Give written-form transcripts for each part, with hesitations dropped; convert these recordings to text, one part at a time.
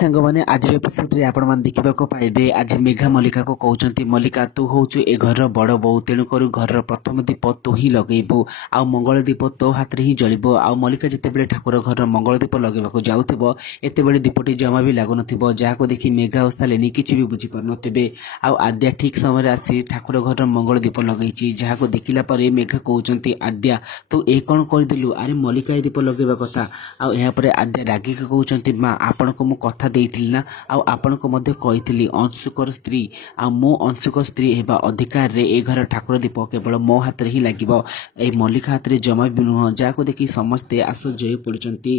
हाय सांग मैंने आज एपिसोड रे आपण मान देखा पाइबे। आज मेघा मल्लिका को कहते मल्लिका तू होचु ए घर बड़ बो तेणु कर घर प्रथम दीप तू ही लगेबू आ मंगल दीप तो हाथ रे ही जलिब। आ मल्लिका जितेबाला ठाकुर घर मंगल दीप लगे जाऊे एत दीपटी जमा भी लगुन जहाँ देखी मेघा और शालिनी किसी भी बुझी पार थे। आद्या ठीक समय आसी ठाकुर घर मंगल दीप लगे जहाँ देखला मेघा कहते आद्या तू ए कौन करदेलु अरे मल्लिका दीप लगेवा कथा। आपर आद्या रागिक कहते माँ आपण को कथा देइथिली ना आपण को मध्य कहिथिली अंशुकर स्त्री मो अंशुकर स्त्री हेबा अधिकार रे ए घर ठाकुर दीप केवल मो हाथ रे ही लागिबो ए मल्लिका हाथ रे जमा भी नुह जहाँ को देखी समस्ते आश्चर्य पड़ती।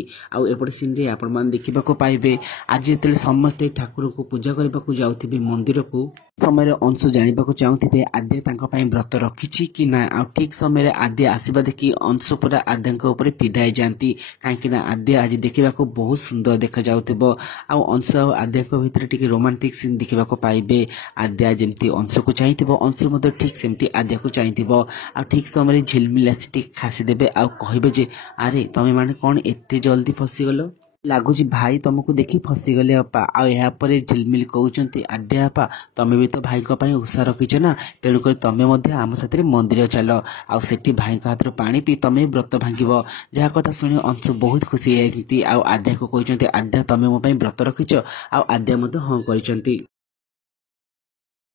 एपटे सीन रे आपण मान देखा पाइबे आज जो समस्ते ठाकुर को पूजा करने को जाउथिबे मंदिर को समय अंश जाना चाहूथे आद्या तांको पई व्रत रखी कि ना। ठीक समय आद्या आसवा देखी अंश पूरा आद्या उपरे पिधाई जाती कहीं आद्या आज देखा बहुत सुंदर देखा जाउथिबो। अंश आद्या भितर टिके रोमांटिक सीन देखा पाइबे। आद्या जमती अंश को चाहिए अंश ठीक सेमती आद्या को चाहिए ठीक समय झिलमिल आसी टिके खासीदेवे आगे जे अरे तमें माने कौन एते जल्दी फसीगल लगुच भाई तुमको देखी फसीगले अपा आपर झिलमिल कहते आद्या अपा तमें भी तो भाई उषा रखीच ना तेणुक तुम्हें आम साथ मंदिर चल आठी भाई हाथ पानी पी तुम्हें व्रत भांग जहाँ कथा शुणी अंश बहुत खुशी आद्या को कहते आद्या तुम्हें मो व्रत रखीच आद्या हाँ कर।